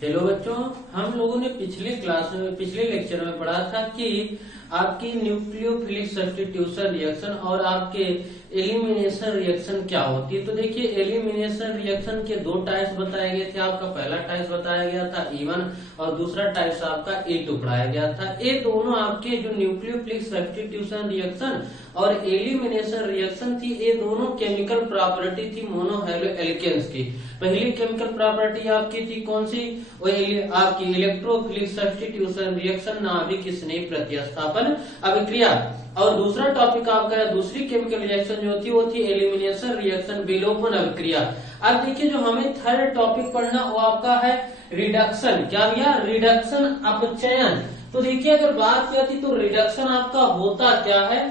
Hello बच्चों, हम लोगों ने पिछले लेक्चर में पढ़ा था कि आपकी न्यूक्लियोफिलिक सब्स्टिट्यूशन रिएक्शन और आपके एलिमिनेशन रिएक्शन क्या होती है। तो देखिए, एलिमिनेशन रिएक्शन के दो टाइप्स बताए गए थे। आपका पहला टाइप बताया गया था E1 और दूसरा टाइप आपका E2 पढ़ाया गया था। ये दोनों आपके जो न्यूक्लियोफिलिक सब्स्टिट्यूशन रिएक्शन और एलिमिनेशन रिएक्शन थी, ये दोनों केमिकल प्रॉपर्टी थी मोनोहैलो एल्केन्स की। पहली केमिकल प्रॉपर्टी आपकी थी कौन सी? वो आपकी इलेक्ट्रोफिलिक सब्स्टिट्यूशन रिएक्शन, नाभिक स्नेह प्रतिस्थापन अभिक्रिया। और दूसरा टॉपिक आपका दूसरी केमिकल रिएक्शन जो थी वो थी एलिमिनेशन रिएक्शन, विलोपन अभिक्रिया। अब देखिए, जो हमें थर्ड टॉपिक पढ़ना वो आपका है रिडक्शन। क्या भैया? रिडक्शन अपचयन। तो देखिए, अगर बात किया थी तो रिडक्शन आपका होता क्या है,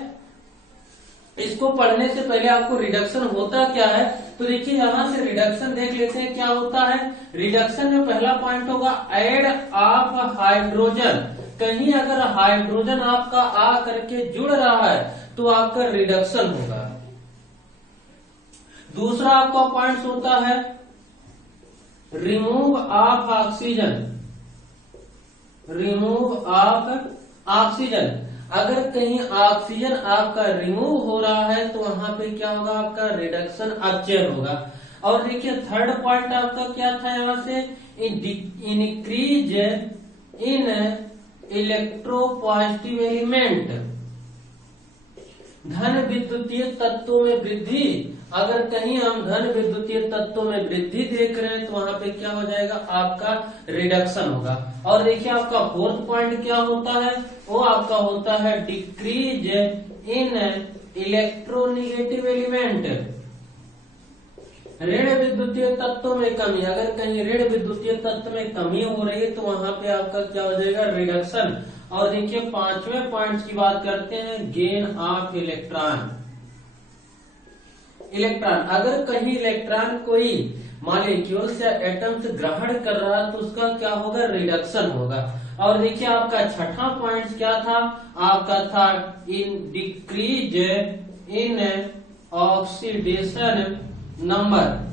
इसको पढ़ने से पहले आपको रिडक्शन होता क्या है तो देखिए, यहां से रिडक्शन देख लेते हैं क्या होता है। रिडक्शन में पहला पॉइंट होगा एड ऑफ हाइड्रोजन। कहीं अगर हाइड्रोजन आपका आ करके जुड़ रहा है तो आपका रिडक्शन होगा। दूसरा आपका पॉइंट होता है remove of oxygen. Remove of oxygen, अगर कहीं ऑक्सीजन आपका रिमूव हो रहा है तो वहां पे क्या होगा? आपका रिडक्शन अपचयन होगा। और देखिए, थर्ड पॉइंट आपका क्या था यहां से? इंक्रीज इन इलेक्ट्रोपॉजिटिव एलिमेंट, धन विद्युतीय तत्वों में वृद्धि। अगर कहीं हम धन विद्युतीय तत्वों में वृद्धि देख रहे हैं तो वहां पे क्या हो जाएगा? आपका रिडक्शन होगा। और देखिए, आपका फोर्थ पॉइंट क्या होता है? वो आपका होता है डिक्रीज इन इलेक्ट्रोनिगेटिव एलिमेंट, ऋण विद्युतीय तत्व में कमी। अगर कहीं ऋण विद्युतीय तत्व में कमी हो रही है तो वहां पे आपका क्या हो जाएगा? रिडक्शन। और देखिए, पांचवें पॉइंट की बात करते हैं गेन ऑफ इलेक्ट्रॉन। इलेक्ट्रॉन, अगर कहीं इलेक्ट्रॉन कोई मॉलिक्यूल्स या एटम्स ग्रहण कर रहा है तो उसका क्या होगा? रिडक्शन होगा। और देखिए, आपका छठा पॉइंट क्या था? आपका था in decrease in oxidation number,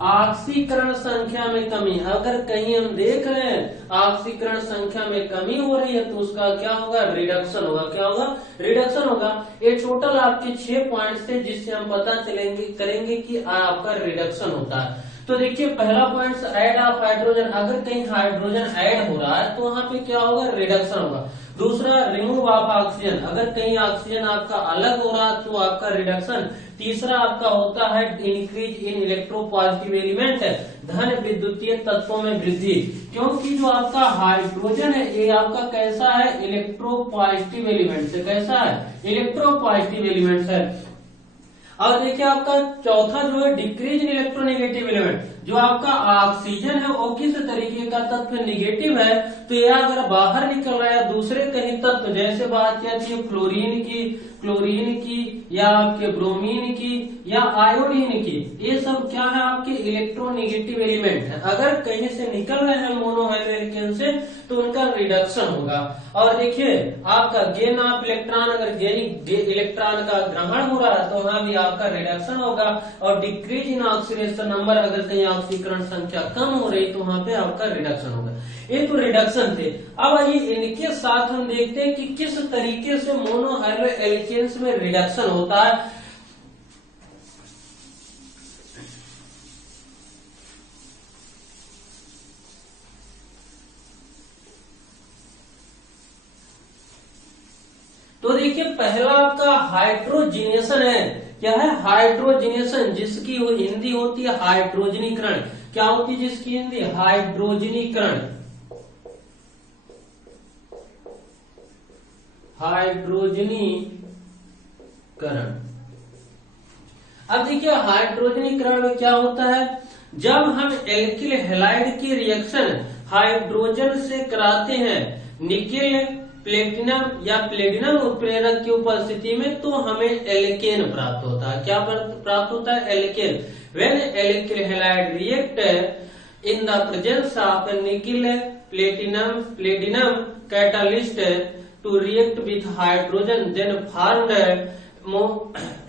ऑक्सीकरण संख्या में कमी। अगर कहीं हम देख रहे हैं ऑक्सीकरण संख्या में कमी हो रही है तो उसका क्या होगा? रिडक्शन होगा। क्या होगा? रिडक्शन होगा। ये टोटल आपके 6 पॉइंट्स थे जिससे हम पता करेंगे कि आपका रिडक्शन होता है। तो देखिए, पहला पॉइंट ऐड ऑफ हाइड्रोजन, अगर कहीं हाइड्रोजन ऐड हो रहा है तो वहां पे क्या होगा? रिडक्शन होगा। दूसरा रिमूव ऑफ ऑक्सीजन, अगर कहीं ऑक्सीजन आपका अलग हो रहा है तो आपका रिडक्शन। तीसरा आपका होता है इंक्रीज इन इलेक्ट्रोपॉजिटिव एलिमेंट, धन विद्युतीय तत्वों में वृद्धि। क्योंकि जो आपका हाइड्रोजन है ये आपका कैसा है? इलेक्ट्रोपॉजिटिव एलिमेंट से। कैसा है? इलेक्ट्रोपॉजिटिव एलिमेंट है। और देखिए, आपका चौथा जो है डिक्रीज इन इलेक्ट्रोनेगेटिव एलिमेंट, जो आपका ऑक्सीजन है वो किस तरीके का तत्व निगेटिव है तो यह अगर बाहर निकल रहा है दूसरे कहीं तत्व, जैसे बात किया थी क्लोरीन की या आपके ब्रोमीन की या आयोडीन की, ये सब क्या है? आपके इलेक्ट्रोनेगेटिव एलिमेंट है। अगर कहीं से निकल रहे हैं मोनोहैलो एल्केन से तो उनका रिडक्शन होगा। और देखिए, आपका गेन ऑफ इलेक्ट्रॉन, अगर इलेक्ट्रॉन का ग्रहण हो रहा है तो वहां भी आपका रिडक्शन होगा। और डिक्रीज इन ऑक्सीडेशन नंबर, अगर कहीं ऑक्सीकरण संख्या कम हो रही तो वहां पे आपका रिडक्शन होगा। ये तो रिडक्शन थे। अब आइए इनके साथ हम देखते हैं कि किस तरीके से मोनोहैलो एल्केन्स में रिडक्शन होता है। तो देखिए, पहला आपका हाइड्रोजिनेशन है। क्या है? हाइड्रोजिनेशन, जिसकी हिंदी होती है हाइड्रोजनीकरण। क्या होती है जिसकी हिंदी? हाइड्रोजनीकरण। हाइड्रोजनीकरण। अब देखिए, हाइड्रोजनीकरण में क्या होता है? जब हम एल्किल हैलाइड की रिएक्शन हाइड्रोजन से कराते हैं निकेल, प्लेटिनम या प्लेटिनम उत्प्रेरक की उपस्थिति में तो हमें एल्केन प्राप्त होता है। क्या प्राप्त होता है? Alkane. When alkyl halide react in the presence of nickel, platinum catalyst to react with hydrogen then formed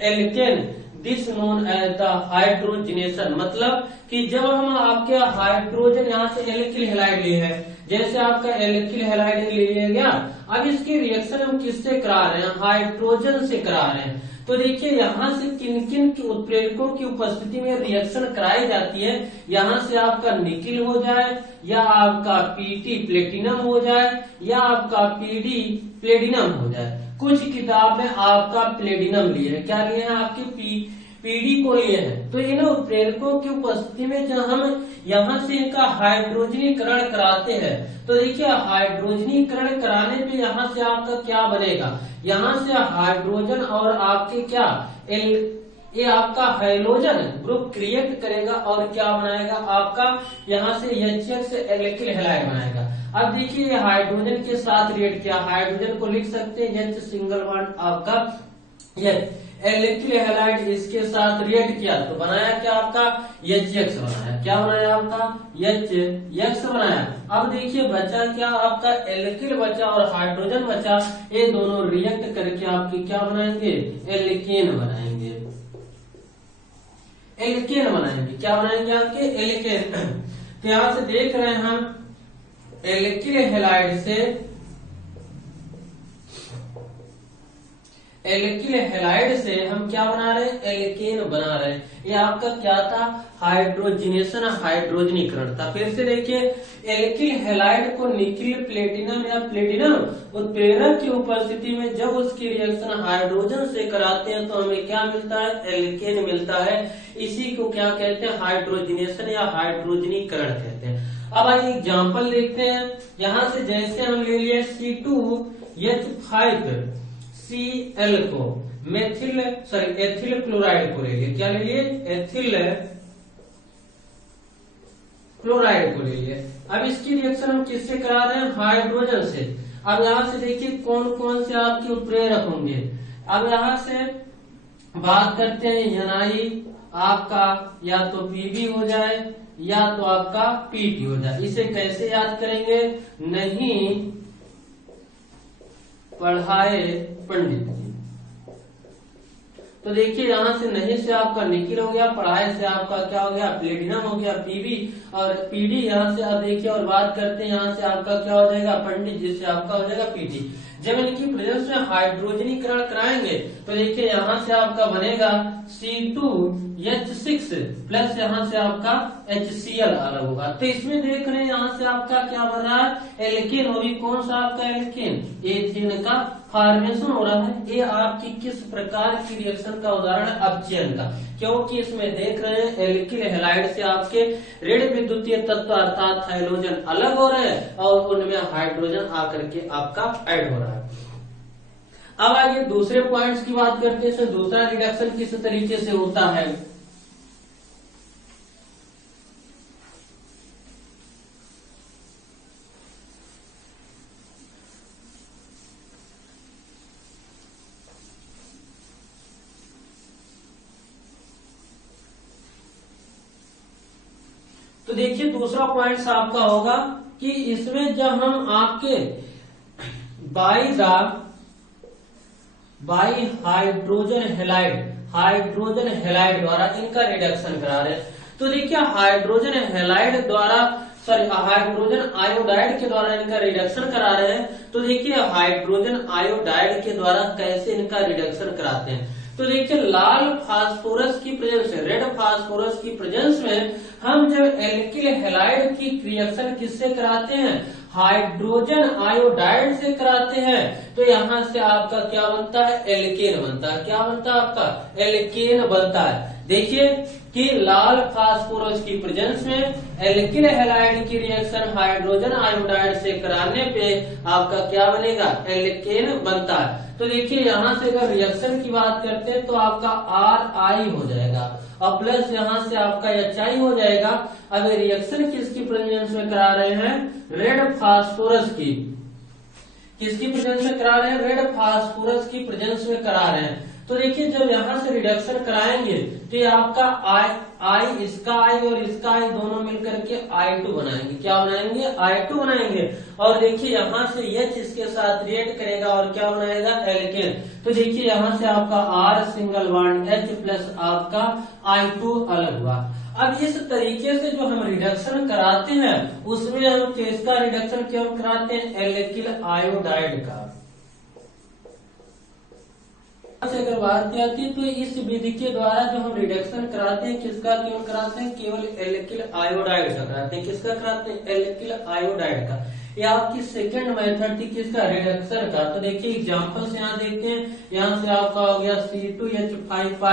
alkane this known as the hydrogenation, मतलब कि जब हम आपके हाइड्रोजन यहाँ से एल्किल हैलाइड लिए हैं, जैसे आपका एल्किल हैलाइड ले लिया गया, अब इसकी रिएक्शन हम किससे करा रहे हैं, हाइड्रोजन से करा रहे हैं। तो देखिए यहाँ से किन किन उत्प्रेरकों की उपस्थिति में रिएक्शन कराई जाती है, यहाँ से आपका निकिल हो जाए, या आपका पीटी प्लेटिनम हो जाए, या आपका पीडी प्लेटिनम हो जाए। कुछ किताब में आपका प्लेटिनम लिए है, क्या लिए हैं, आपके पीडी को लिए हैं। तो इन उत्प्रेरकों की उपस्थिति में जब हम यहाँ से इनका हाइड्रोजनीकरण कराते हैं, तो देखिए हाइड्रोजनीकरण कराने पे यहाँ से आपका क्या बनेगा, यहाँ से हाइड्रोजन और आपके क्या ये आपका हाइड्रोजन ग्रुप क्रिएट करेगा और क्या बनाएगा, आपका यहाँ से HX एल्किल हैलाइड बनाएगा। अब देखिए ये हाइड्रोजन के साथ रिएक्ट किया, हाइड्रोजन को लिख सकते हैं H सिंगल बॉन्ड आपका एल्किल हैलाइड इसके साथ रिएक्ट किया तो बनाया क्या आपका HX बनाया, क्या बनाया आपका HX बनाया। अब देखिए बचा क्या आपका एल्किल बचा और हाइड्रोजन बचा, ये दोनों रिएक्ट करके आपके क्या बनाएंगे, एल्केन बनाएंगे, एल्केन बनाएंगे, क्या बनाएंगे आपके एल्केन। तो यहां से देख रहे हैं हम एल्किल हैलाइड से एल्किल हैलाइड से हम क्या बना रहे हैं, एल्केन बना रहे हैं। ये आपका क्या था, हाइड्रोजनेशन, हाइड्रोजनीकरण था। फिर से देखिए एल्किल हैलाइड को निकिल प्लेटिनम या प्लेटिनम उत्प्रेरक की उपस्थिति में जब उसकी रिएक्शन हाइड्रोजन से कराते हैं तो हमें क्या मिलता है, एल्केन मिलता है। इसी को क्या कहते हैं, हाइड्रोजनेशन या हाइड्रोजनीकरण कहते हैं। अब आइए एग्जाम्पल देखते हैं। यहाँ से जैसे हम ले लिए C2H5 Cl को एथिल क्लोराइड को ले लिए, क्या ले लिए, एथिल क्लोराइड को ले लिए। अब इसकी रिएक्शन हम किससे करा रहे हैं, हाइड्रोजन से। अब यहाँ से देखिए कौन कौन से आपके उत्प्रेरक होंगे। अब यहाँ से बात करते हैं एनआई, आपका या तो पीबी हो जाए या तो आपका पीटी हो जाए। इसे कैसे याद करेंगे, नहीं पढ़ाए पंडित जी। तो देखिए यहाँ से नहीं से आपका निकिल हो गया, पढ़ाई से आपका क्या हो गया, प्लेटिनम हो गया, पीबी और पीडी। यहाँ से आप देखिए और बात करते हैं, यहाँ से आपका क्या हो जाएगा, पंडित, जिससे आपका हो जाएगा पीटी। जब इनकी प्रेजेंस में हाइड्रोजनीकरण कराएंगे तो देखिए यहाँ से आपका बनेगा C2H6 प्लस यहाँ से आपका HCl अलग होगा। तो इसमें देख रहे हैं यहाँ से आपका क्या बन रहा है, एल्केन। और ये कौन सा आपका एल्केन, एथेन का फॉर्मेशन हो रहा है। ये आपकी किस प्रकार की रिएक्शन का उदाहरण है, अपचयन का, क्योंकि इसमें देख रहे हैं एल्किल हैलाइड से आपके ऋण विद्युतीय तत्व अर्थात हाइड्रोजन अलग हो रहे हैं और उनमें हाइड्रोजन आकर के आपका ऐड हो रहा है। अब आगे दूसरे पॉइंट्स की बात करते हैं। दूसरा रिडक्शन किस तरीके से होता है, तो देखिए दूसरा पॉइंट आपका होगा कि इसमें जब हम आपके बाई हाइड्रोजन हैलाइड द्वारा इनका रिडक्शन करा रहे हैं, तो देखिए हाइड्रोजन हैलाइड द्वारा हाइड्रोजन आयोडाइड के द्वारा इनका रिडक्शन करा रहे हैं। तो देखिए हाइड्रोजन आयोडाइड के द्वारा कैसे इनका रिडक्शन कराते हैं। तो देखिए लाल फास्फोरस की प्रेजेंस में, रेड फास्फोरस की प्रेजेंस में हम जब एल्किल हैलाइड की रिएक्शन किससे कराते हैं, हाइड्रोजन आयोडाइड से कराते हैं, तो यहाँ से आपका क्या बनता है, एल्केन बनता है। क्या बनता है आपका, एल्केन बनता है। देखिए कि लाल फास्फोरस की प्रेजेंस में एल्किल हैलाइड की रिएक्शन हाइड्रोजन आयोडाइड से कराने पे आपका क्या बनेगा, एल्केन बनता है। तो देखिए यहाँ से अगर रिएक्शन की बात करते हैं तो आपका RI हो जाएगा और प्लस यहाँ से आपका HI हो जाएगा। अब रिएक्शन किसकी प्रेजेंस में करा रहे हैं, रेड फास्फोरस की, किसकी प्रेजेंस में करा रहे हैं, रेड फास्फोरस की प्रेजेंस में करा रहे हैं। तो देखिए जब यहाँ से रिडक्शन कराएंगे तो ये आपका आई इसका आई और इसका आई दोनों मिलकर के I2 बनाएंगे। क्या बनाएंगे? I2 बनाएंगे। और देखिए यहाँ से H इसके साथ रिएक्ट करेगा और क्या बनाएगा? एल्केन। तो देखिए यहाँ से आपका R single bond H plus आपका I2 अलग हुआ। अब इस तरीके से जो हम रिडक्शन कराते हैं उसमें हम किसका रिडक्शन क्यों कराते हैं? एल्किल आयोडाइड का। अगर बात की आती है तो इस विधि के द्वारा जो हम रिडक्शन कराते हैं किसका क्यों कराते हैं? केवल एल्किल आयोडाइड का कराते हैं। किसका कराते हैं? एल्किल आयोडाइड का। ये आपकी सेकंड मेथड थी किसका? रिडक्शन का। तो देखिए एग्जांपल से यहाँ देखते हैं। यहाँ से आपका हो गया C2H5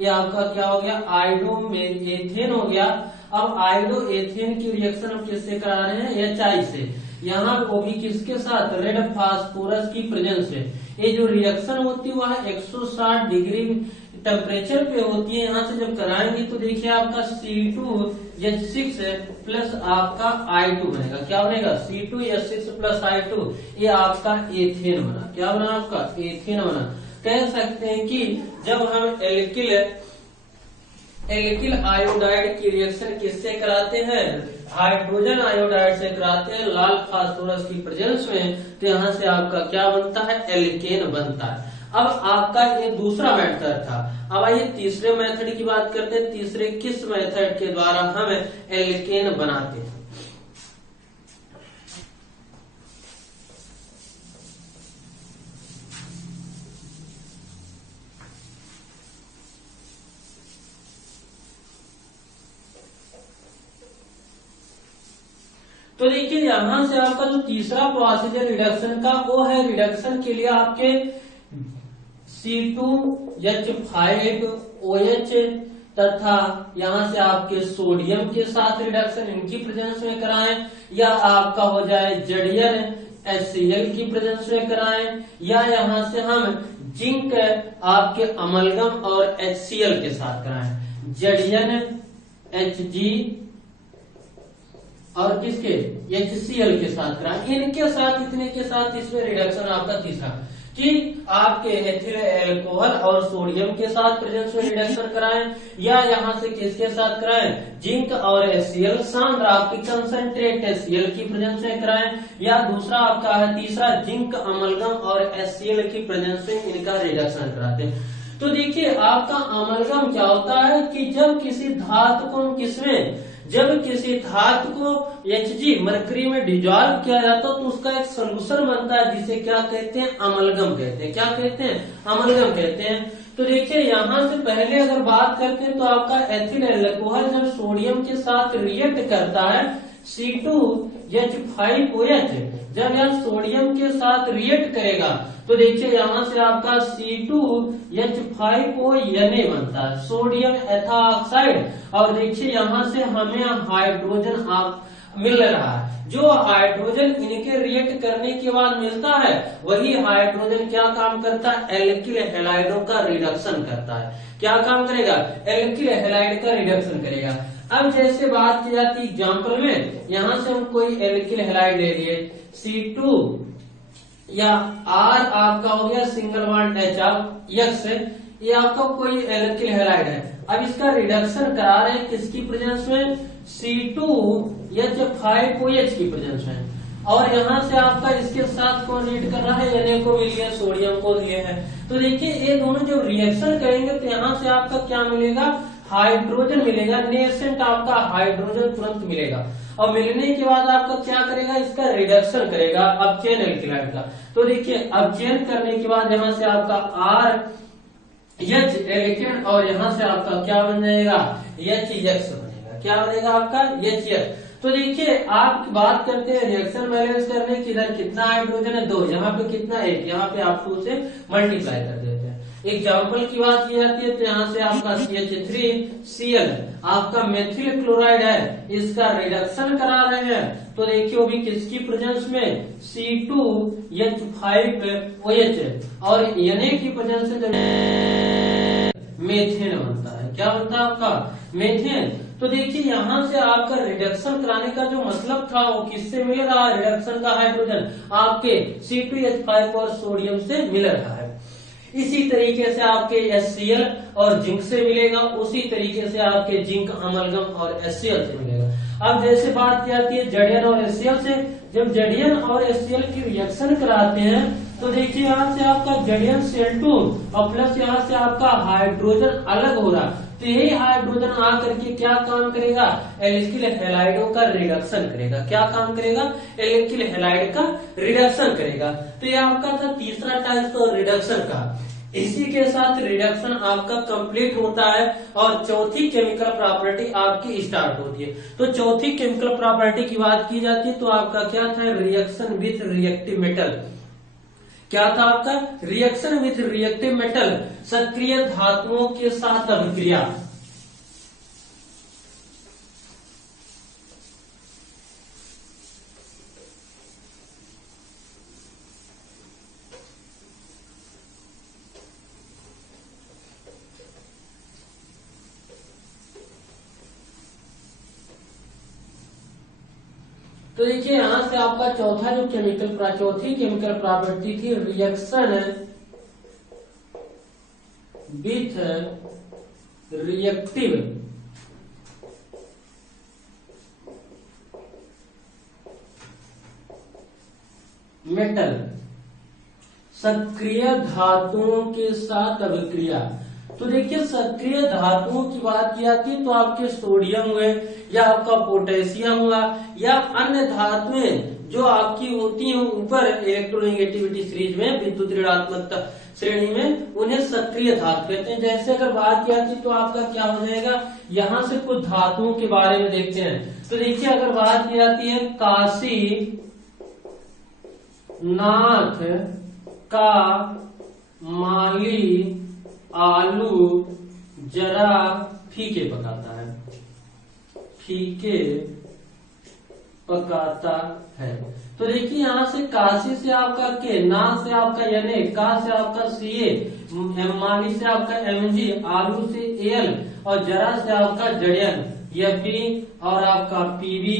ये आपका क्या हो गया? आयोडो एथेन हो गया। अब आयोडो एथेन की रिएक्शन हम किससे करा रहे हैं? HI से। यहाँ वो भी किसके साथ? रेड फास्फोरस की प्रेजेंस से। ये जो रिएक्शन होती है वह 160 डिग्री टेम्परेचर पे होती है। यहाँ से जब कराएंगे तो देखिए आपका C2H6 प्लस आपका I2 बनेगा। क्या बनेगा? C2H6 प्लस I2 ये आपका एथेन बना। क्या बना? आपका एथेन बना। कह सकते हैं कि जब हम एल्किल आयोडाइड की रिएक्शन किससे कराते हैं? हाइड्रोजन आयोडाइड से कराते हैं लाल फास्फोरस की प्रेजेंस में। तो यहाँ से आपका क्या बनता है? एल्केन बनता है। अब आपका ये दूसरा मेथड था। अब आइए तीसरे मेथड की बात करते हैं। तीसरे किस मेथड के द्वारा हम एल्केन बनाते हैं? तो देखिए यहाँ से आपका जो तीसरा प्रोसीजर रिडक्शन का वो है रिडक्शन के लिए आपके C2H5OH तथा यहाँ से आपके सोडियम के साथ रिडक्शन इनकी प्रेजेंस में कराएं, या आपका हो जाए जड़ियन HCl की प्रेजेंस में कराएं, या यहाँ से हम जिंक आपके अमलगम और HCl के साथ कराएं। जड़ियन Hg और किसके? HCl के साथ कराएं। इनके साथ इतने के साथ इसमें रिडक्शन आपका तीसरा कि आपके एथिल एल्कोहल और सोडियम के साथ प्रेजेंस में रिडक्शन कराएं, या यहाँ से किसके साथ कराएं? जिंक और HCl सांद्र आपकी कंसंट्रेट HCl की प्रेजेंस में कराएं, या दूसरा आपका है तीसरा जिंक अमलगम और HCl की प्रेजेंस में इनका रिडक्शन कराते हैं। तो देखिए आपका अमलगम क्या होता है कि जब किसी धातु को किसमें जब किसी धातु को Hg मरकरी में डिजॉल्व किया जाता है तो उसका एक सोल्यूशन बनता है जिसे क्या कहते हैं? अमलगम कहते हैं। क्या कहते हैं? अमलगम कहते हैं। तो देखिए यहाँ से पहले अगर बात करते हैं तो आपका एथिल एल्कोहल जब सोडियम के साथ रिएक्ट करता है C2H5OH जब यह सोडियम के साथ रिएक्ट करेगा तो देखिए यहाँ से आपका C2H5ONA बनता है, सोडियम एथाऑक्साइड। और देखिए यहाँ से हमें हाइड्रोजन मिल रहा है। जो हाइड्रोजन इनके रिएक्ट करने के बाद मिलता है वही हाइड्रोजन क्या काम करता है? एल्किल हैलाइडों का रिडक्शन करता है। क्या काम करेगा? एल्किल हैलाइड का रिडक्शन करेगा। अब जैसे बात की जाती है एग्जाम्पल में, यहाँ से हम कोई एल्किल हैलाइड ले लिए C2 या R आपका हो गया सिंगल बॉन्ड H ये आपका कोई एल्किल हैलाइड है। अब इसका रिडक्शन करा रहे हैं किसकी प्रेजेंस में? C2H5OH की प्रेजेंस में। और यहाँ से आपका इसके साथ कौन रीड कर रहा है? Na को भी लिया, सोडियम को लिए है। तो देखिए ये दोनों जब रिएक्शन करेंगे तो यहाँ से आपका क्या मिलेगा? हाइड्रोजन मिलेगा। नेसेंट आपका हाइड्रोजन तुरंत मिलेगा। और मिलने के बाद आपका क्या करेगा? इसका रिडक्शन करेगा अपचयन एल्किलाइड का। तो देखिए अपचयन करने के बाद यहाँ से आपका RH एल्केन और यहाँ से आपका क्या बन जाएगा? HX बनेगा। क्या बनेगा आपका? HX। तो देखिए आप बात करते हैं रिएक्शन बैलेंस करने की, इधर कितना हाइड्रोजन है? 2, यहाँ पे कितना? 1, यहाँ पे आप 2 से मल्टीप्लाई कर देते हैं। एग्जाम्पल की बात की जाती है तो यहाँ से आपका CH3Cl आपका मेथिल क्लोराइड है, इसका रिडक्शन करा रहे हैं। तो देखिए वो भी किसकी प्रेजेंस में? C2H5OH और Na की प्रेजेंस से मेथेन बनता है। क्या बनता है आपका? मेथेन। तो देखिए यहाँ से आपका रिडक्शन कराने का जो मतलब था वो किससे मिल रहा है? रिडक्शन का हाइड्रोजन आपके C2H5 और सोडियम से मिल रहा है। इसी तरीके से आपके HCl और जिंक से मिलेगा, उसी तरीके से आपके जिंक अमलगम और HCl से मिलेगा। अब जैसे बात की जाती है जड़ियन और HCl से, जब जड़ियन और HCl की रिएक्शन कराते हैं तो देखिए यहाँ से आपका जड़ियन Cl2 और प्लस यहाँ से आपका हाइड्रोजन अलग हो रहा, तो यही हाइड्रोजन आकर के क्या काम करेगा, एल्किल हैलाइडों का रिडक्शन करेगा। क्या काम करेगा, एल्किल हैलाइड का रिडक्शन करेगा। तो ये आपका था तीसरा टाइप तो रिडक्शन का। इसी के साथ रिडक्शन आपका कंप्लीट होता है और चौथी केमिकल प्रॉपर्टी आपकी स्टार्ट होती है। तो चौथी केमिकल प्रॉपर्टी की बात की जाती है तो आपका क्या था, रिएक्शन विथ रिएक्टिव मेटल। क्या था आपका, रिएक्शन विथ रिएक्टिव मेटल, सक्रिय धातुओं के साथ अभिक्रिया। तो देखिए यहां से आपका चौथा जो चौथी केमिकल प्रॉपर्टी थी, रिएक्शन विथ रिएक्टिव मेटल, सक्रिय धातुओं के साथ अभिक्रिया। तो देखिए सक्रिय धातुओं की बात की जाती है तो आपके सोडियम हुए या आपका पोटेशियम हुआ या अन्य धातुएं जो आपकी होती हैं ऊपर इलेक्ट्रोनेगेटिविटी सीरीज में, विद्युत ऋणात्मकता श्रेणी में, उन्हें सक्रिय धातु कहते हैं। जैसे अगर बात की जाती तो आपका क्या हो जाएगा, यहाँ से कुछ धातुओं के बारे में देखते हैं। तो देखिए अगर बात की जाती है काशी नाथ का माली आलू जरा फीके पकाता है, फीके पकाता है। तो देखिए यहाँ से काशी से आपका के, ना से आपका यानी, का से आपका Ca, माली से आपका Mg, आलू से Al और जरा से आपका जड़ियन Fe और आपका Pb,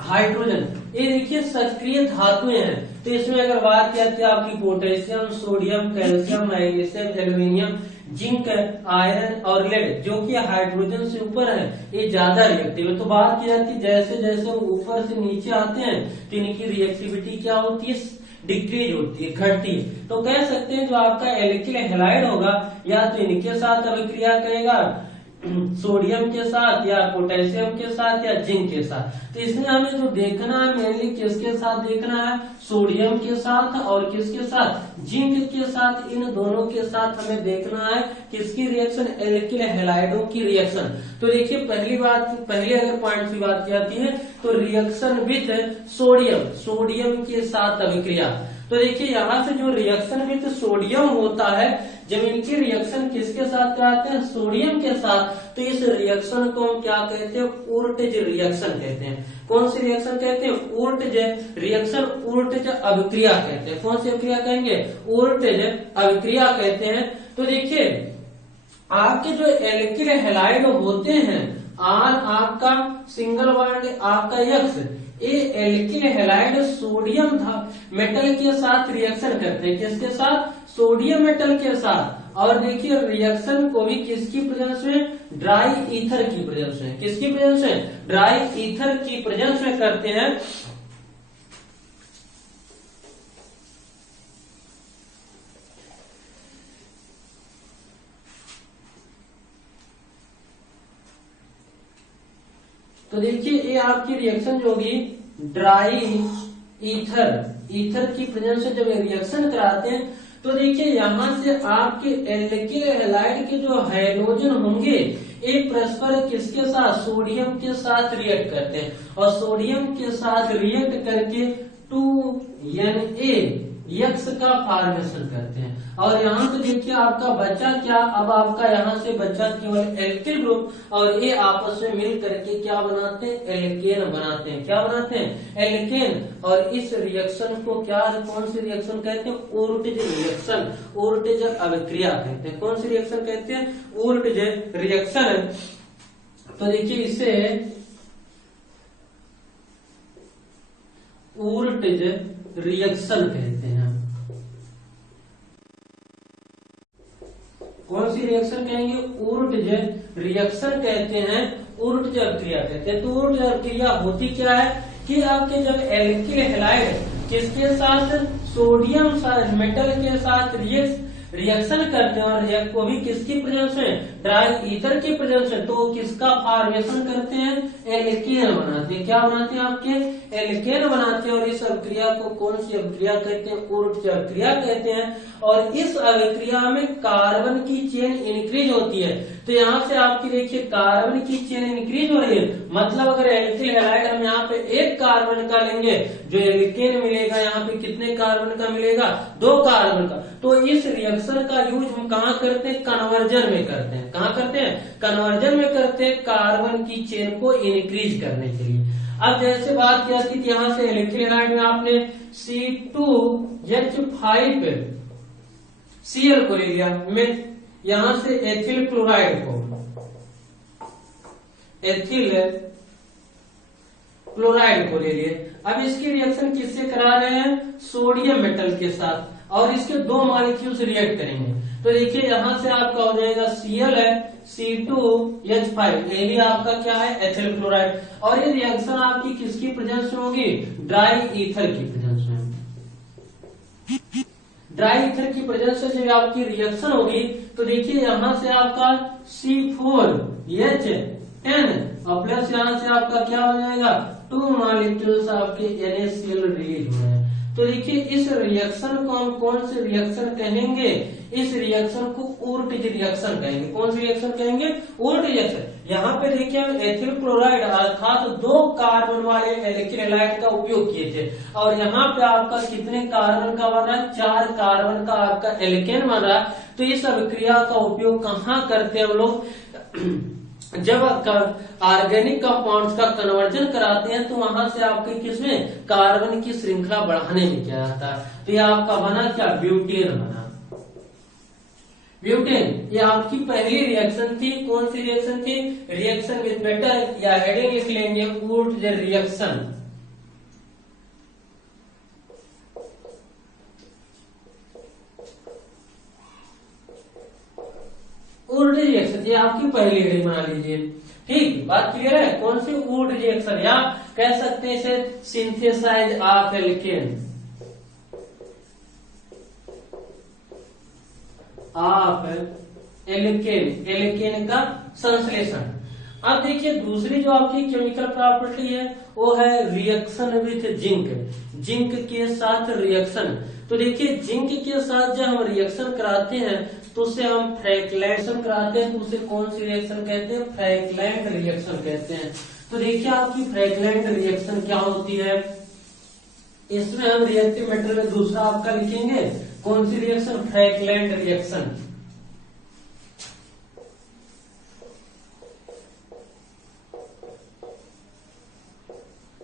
हाइड्रोजन। ये देखिए सक्रिय धातुएं हैं। तो इसमें अगर बात की जाती है आपकी potassium, sodium, calcium, magnesium, aluminium, zinc, iron और लेड जो कि हाइड्रोजन से ऊपर है, ये ज्यादा रिएक्टिव है। तो बात की जाती है जैसे जैसे वो ऊपर से नीचे आते हैं तो इनकी रिएक्टिविटी क्या होती है, डिक्रीज होती है, घटती है। तो कह सकते हैं जो आपका एल्किल हैलाइड होगा या तो इनके साथ अभिक्रिया करेगा, सोडियम के साथ या पोटेशियम के साथ या जिंक के साथ। तो इसमें हमें जो देखना है मेनली किसके साथ देखना है, सोडियम के साथ और किसके साथ, जिंक के साथ। इन दोनों के साथ हमें देखना है किसकी रिएक्शन, एल्किल हैलाइडों की रिएक्शन। तो देखिए पहली अगर पॉइंट की बात की जाती है तो रिएक्शन विथ सोडियम, सोडियम के साथ अभिक्रिया। तो देखिए यहाँ से जो रिएक्शन विथ सोडियम होता है, जब इनकी रिएक्शन किसके साथ कराते हैं, सोडियम के साथ, तो इस रिएक्शन को हम क्या कहते हैं, ऊर्टज रिएक्शन कहते हैं। कौन सी रिएक्शन कहते हैं, ऊर्टज रिएक्शन, ऊर्टज अभिक्रिया कहते हैं। कौन सी अभिक्रिया कहेंगे, ऊर्टज अभिक्रिया कहते हैं। तो देखिए आपके जो एल्किल हैलाइड होते हैं, आर आपका सिंगल बॉन्ड, आपका एक्स, ये एल्किल हैलाइड सोडियम मेटल के साथ रिएक्शन करते हैं। किसके साथ, सोडियम मेटल के साथ। और देखिए रिएक्शन को भी किसकी प्रेजेंस में, ड्राई ईथर की प्रेजेंस में। किसकी प्रेजेंस में, ड्राई ईथर की प्रेजेंस में करते हैं। तो देखिए ये आपकी रिएक्शन जो होगी ड्राई ईथर की प्रेजेंस से जब रिएक्शन कराते हैं तो देखिए यहाँ से आपके एल्किल हैलाइड के जो हाइड्रोजन होंगे एक परस्पर किसके साथ, सोडियम के साथ रिएक्ट करते हैं और सोडियम के साथ रिएक्ट करके 2Na का फॉर्मेशन करते हैं। और यहाँ तो देखिए आपका बच्चा क्या, अब आपका यहाँ से बच्चा केवल एल्किल ग्रुप और ये आपस में मिल करके क्या बनाते हैं, एल्केन बनाते हैं। क्या बनाते हैं, एल्केन। और इस रिएक्शन को क्या, कौन सी रिएक्शन कहते हैं, ऊर्टज रिएक्शन, ऊर्टज अभिक्रिया कहते हैं। कौन सी रिएक्शन कहते हैं, ऊर्टज रिएक्शन। तो देखिए इसे ऊर्टज रिएक्शन कहते हैं। सी रिएक्शन कहेंगे? ऊर्ध्व रिएक्शन कहते हैं, ऊर्ध्व अभिक्रिया कहते हैं। तो ऊर्ध्व अभिक्रिया होती क्या है कि आपके जब एल्किल हैलाइड किसके साथ, सोडियम मेटल के साथ रिएक्शन करते हैं, और वो भी किसकी प्रेजेंस में, ड्राई ईथर की प्रेजेंस में, तो किसका फॉर्मेशन करते हैं, एल्केन बनाते हैं। क्या बनाते हैं? आपके एल्केन बनाते हैं। और इस अभिक्रिया को कौन सी अभिक्रिया कहते हैं? ऊर्ध्व अभिक्रिया कहते हैं। और इस अभिक्रिया में कार्बन की चेन इंक्रीज होती है। तो यहाँ से आपकी देखिए कार्बन की चेन इंक्रीज हो रही है, मतलब अगर एल्किल हैलाइड हम यहाँ पे एक कार्बन का लेंगे, जो एल्केन मिलेगा यहाँ पे कितने कार्बन का मिलेगा? 2 कार्बन का। तो इस रिएक्शन का यूज हम कहाँ करते हैं? कन्वर्जन में करते हैं। कहाँ करते हैं? कन्वर्जन में करते हैं, कार्बन की चेन को इंक्रीज करने के लिए। अब जैसे बात किया थी यहाँ से एल्किल हैलाइड में आपने C2H5 Cl को ले लिया, में यहां से एथिल क्लोराइड को, एथिल क्लोराइड को ले लिए। अब इसकी रिएक्शन किससे करा रहे हैं? सोडियम मेटल के साथ, और इसके 2 मॉलिक्यूल्स रिएक्ट करेंगे। तो देखिए यहां से आपका हो जाएगा Cl है, C2H5, ये भी आपका क्या है? Ethyl chloride. और ये रिएक्शन आपकी किसकी प्रेजेंस में होगी? ड्राई ईथर की प्रेजेंस में। ड्राई ईथर की प्रेजेंस से जब आपकी रिएक्शन होगी तो देखिए यहां से आपका C4H10 और प्लस यहां से आपका क्या हो जाएगा? 2 मॉलिक्यूल्स आपके NaCl रिलीज हो रहे हैं। तो देखिए इस रिएक्शन को हम कौन से रिएक्शन कहेंगे? इस रिएक्शन को ऊर्ध्व रिएक्शन कहेंगे। कौन सी रिएक्शन कहेंगे? ऊर्ध्व रिएक्शन। यहाँ पे देखिए हम एथिल क्लोराइड अर्थात 2 कार्बन वाले एल्किल हैलाइड का उपयोग किए थे, और यहाँ पे आपका कितने कार्बन का बना? 4 कार्बन का आपका एल्केन बना। तो इस अभिक्रिया का उपयोग कहाँ करते हैं हम लोग? जब ऑर्गेनिक कंपाउंड्स का कन्वर्जन कराते हैं तो वहां से आपके किसमें? कार्बन की श्रृंखला बढ़ाने में क्या आता है? तो ये आपका बना क्या? ब्यूटेन बना। ब्यूटेन ये आपकी पहली रिएक्शन थी। कौन सी रिएक्शन थी? रिएक्शन विद मेटल, या हेडिंग लिख लेंगे ऊर्ध्व रिएक्शन। ऊर्ध्व रिएक्शन ये आपकी पहली हेडिंग बना लीजिए। ठीक, बात क्लियर है? कौन सी? ऊर्ध्व रिएक्शन, या कह सकते हैं इसे synthesize of alkane, of alkane, alkane का संश्लेषण। अब देखिए दूसरी जो आपकी केमिकल प्रॉपर्टी है वो है रिएक्शन विथ जिंक, जिंक के साथ रिएक्शन। तो देखिए जिंक के साथ जब हम रिएक्शन कराते हैं तो उसे हम फ्रैगमेंटेशन कराते हैं, तो उसे कौन सी रिएक्शन कहते हैं? फ्रैगमेंट रिएक्शन कहते हैं। तो देखिए आपकी फ्रैगमेंट रिएक्शन क्या होती है? इसमें हम रिएक्टिव मेटेरियल में दूसरा आपका लिखेंगे कौन सी reaction? Fragment reaction.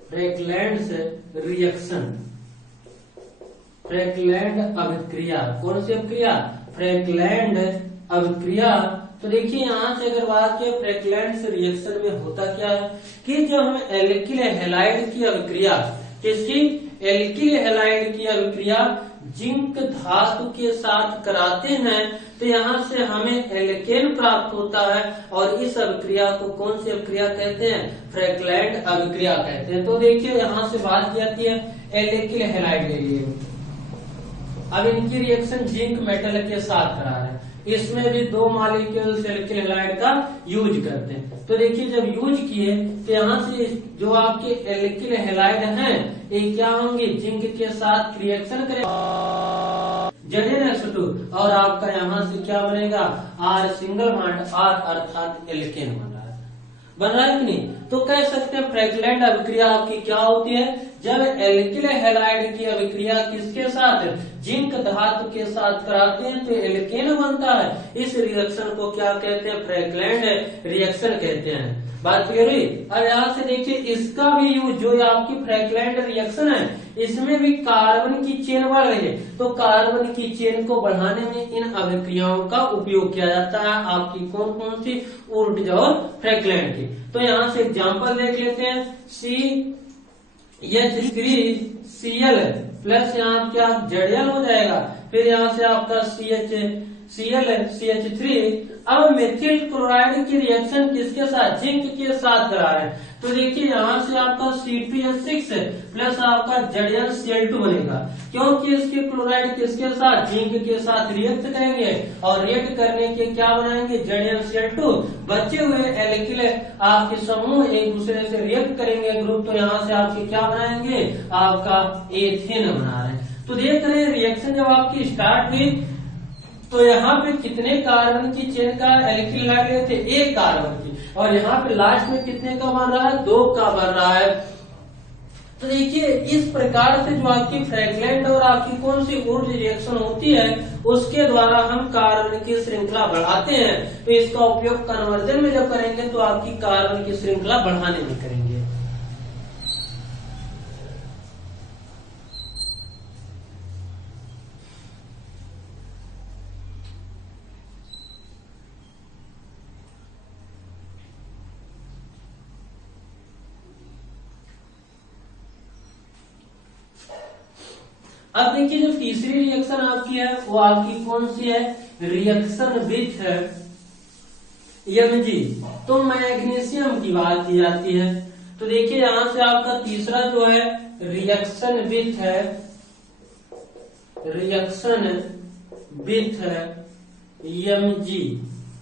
Fragment reaction, fragment अभिक्रिया। कौन सी अभिक्रिया? फ्रैगमेंट अभिक्रिया। तो देखिए यहां से अगर बात करें फ्रैगमेंट रिएक्शन में होता क्या है कि जब हम एल्किल हैलाइड की अभिक्रिया, किसकी? एल्किल हैलाइड की अभिक्रिया जिंक धातु के साथ कराते हैं तो यहाँ से हमें एल्केन प्राप्त होता है, और इस अभिक्रिया को कौन सी अभिक्रिया कहते हैं? फ्रैगमेंट अभिक्रिया कहते हैं। तो देखिए यहाँ से बात की जाती है एल्किल हैलाइड के लिए। अब इनकी रिएक्शन जिंक मेटल के साथ करा रहे हैं, इसमें भी 2 मॉलिक्यूल्स एल्किल हैलाइड का यूज करते हैं। तो देखिए जब यूज किए तो यहाँ से जो आपके एल्किल हैलाइड हैं ये क्या होंगे? जिंक के साथ रिएक्शन करेंगे Zn2, और आपका यहाँ से क्या बनेगा? R सिंगल बॉन्ड R अर्थात एल्केन बन रहा है कि नहीं? तो कह सकते हैं फ्रैगमेंट अभिक्रिया आपकी क्या होती है? जब एल्किल हैलाइड की अभिक्रिया किसके साथ? जिंक धातु के साथ कराते हैं तो एल्केन बनता है। इस रिएक्शन को क्या कहते हैं? फ्रैगमेंट रिएक्शन कहते हैं। बात क्लियर हुई? अब यहाँ से देखिए इसका भी यूज, जो आपकी फ्रैगमेंट रिएक्शन है इसमें भी कार्बन की चेन बढ़ रही है, तो कार्बन की चेन को बढ़ाने में इन अभिक्रियाओं का उपयोग किया जाता है। आपकी कौन कौन सी? ऊर्ध्व और फ्रैगमेंट की। तो यहाँ से एग्जाम्पल देख लेते हैं। CH3Cl प्लस यहाँ क्या Zl हो जाएगा, फिर यहाँ से आपका ClCH3। अब मेथिल क्लोराइड की रिएक्शन किसके साथ, जिंक के साथ करा रहे हैं। तो देखिए यहाँ से आपका C2H6 प्लस आपका ZnCl2 बनेगा, क्योंकि इसके क्लोराइड किसके साथ, जिंक के साथ रिएक्ट करेंगे और रिएक्ट करने के क्या बनाएंगे, ZnCl2। बचे हुए एल्किल आपके समूह एक दूसरे से रिएक्ट करेंगे ग्रुप, तो यहाँ से आपके क्या बनाएंगे, आपका एथेन बना रहे हैं। तो देख रहे हैं रिएक्शन जब आपकी स्टार्ट हुई तो यहाँ पे कितने कार्बन की चेन का एल्किल लग रहे थे, एक कार्बन की, और यहाँ पे लास्ट में कितने का बन रहा है, 2 का बन रहा है। तो देखिए इस प्रकार से जो आपकी फ्रैगमेंट और आपकी कौन सी ऊर्जा रिएक्शन होती है उसके द्वारा हम कार्बन की श्रृंखला बढ़ाते हैं। तो इसका उपयोग कन्वर्जन में जब करेंगे तो आपकी कार्बन की श्रृंखला बढ़ाने में करेंगे। अब देखिए जो तीसरी रिएक्शन आपकी है वो आपकी कौन सी है, रिएक्शन विथ Mg। तो मैग्नीशियम की बात की जाती है। तो देखिए यहां से आपका तीसरा जो है रिएक्शन विथ है, रिएक्शन विथ Mg,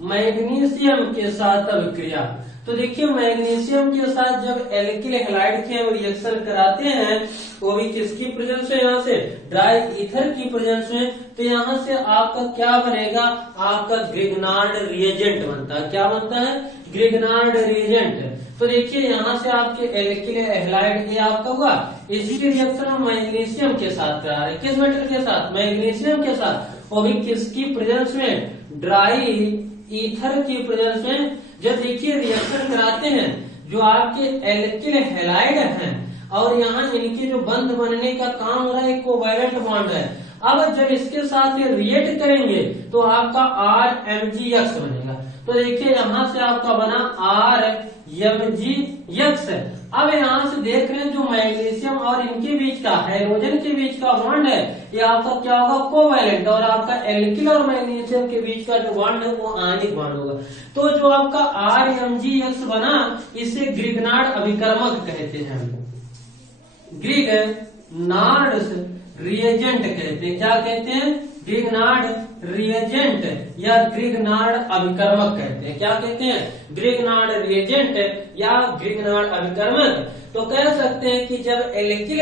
मैग्नीशियम के साथ अभिक्रिया। तो देखिए मैग्नीशियम के साथ जब एल्किल हैलाइड के हम रिएक्शन कराते हैं वो भी किसकी प्रेजेंस में, यहाँ से ड्राई ईथर की प्रेजेंस में, तो यहाँ से आपका क्या बनेगा, आपका ग्रिग्नार्ड रिएजेंट बनता है। क्या बनता है, ग्रिग्नार्ड रिएजेंट। तो देखिए यहाँ से आपके एल्किल हैलाइड ये आपका हुआ, इसकी रिएक्शन हम मैग्नीशियम के साथ करा रहे हैं। किस मेटल के साथ, मैग्नीशियम के साथ, वो भी किसकी प्रेजेंस में, ड्राई ईथर की प्रेजेंस में। जब देखिए रिएक्शन कराते हैं जो आपके एल्किल हैलाइड हैं और यहाँ इनके जो बंध बनने का काम हो रहा है, कोवैलेंट बॉन्ड है। अब जब इसके साथ ये रिएक्ट करेंगे तो आपका RMgX बनेगा। तो देखिए यहाँ से आपका बना RMgX। अब यहाँ से देख रहे हैं जो मैग्नीशियम और इनके बीच का, हाइड्रोजन के बीच का बॉन्ड है, ये आपका क्या होगा, कोवैलेंट, और आपका एल्किल और मैग्नीशियम के बीच का जो बॉन्ड है वो आयनिक बॉन्ड होगा। तो जो आपका RMgX बना इसे ग्रिग्नार्ड अभिकर्मक कहते हैं, ग्रिग्नार्ड रिएजेंट कहते हैं। क्या कहते हैं, ग्रिग्नार्ड रिएजेंट या ग्रिग्नार्ड अभिकर्मक कहते हैं। क्या कहते हैं, ग्रिग्नार्ड रिएजेंट या ग्रिग्नार्ड अभिकर्मक। तो कह सकते हैं कि जब एल्किल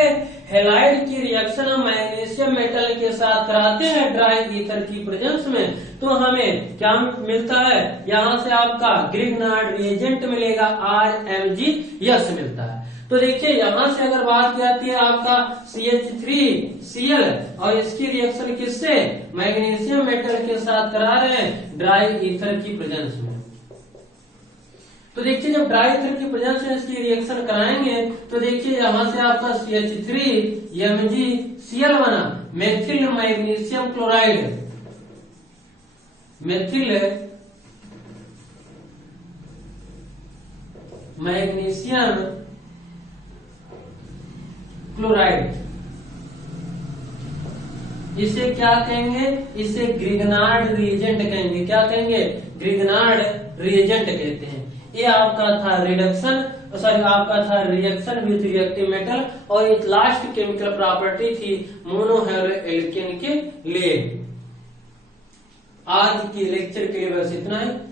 हैलाइड की रिएक्शन हम मैग्नीशियम मेटल के साथ कराते हैं ड्राई ईथर की प्रेजेंस में, तो हमें क्या मिलता है, यहाँ से आपका ग्रिग्नार्ड रिएजेंट मिलेगा, RMgS मिलता है। तो देखिए यहाँ से अगर बात की जाती है आपका CH3Cl और इसकी रिएक्शन किससे, मैग्नीशियम मेटल के साथ करा रहे हैं ड्राई ईथर की प्रेजेंस में। तो देखिए जब ड्राई ईथर की प्रेजेंस में इसकी रिएक्शन कराएंगे तो देखिए यहाँ से आपका CH3MgCl बना, methyl magnesium chloride, methyl magnesium chloride. इसे क्या कहेंगे, इसे ग्रिग्नार्ड रिएजेंट कहेंगे। क्या कहेंगे, ग्रिग्नार्ड रिएजेंट कहते हैं। ये आपका था रिडक्शन, सॉरी आपका था रिएक्शन विथ रिएक्टिव मेटल, और ये लास्ट केमिकल प्रॉपर्टी थी मोनोहेलो एल्केन के लिए। आज की लेक्चर के लिए बस इतना है।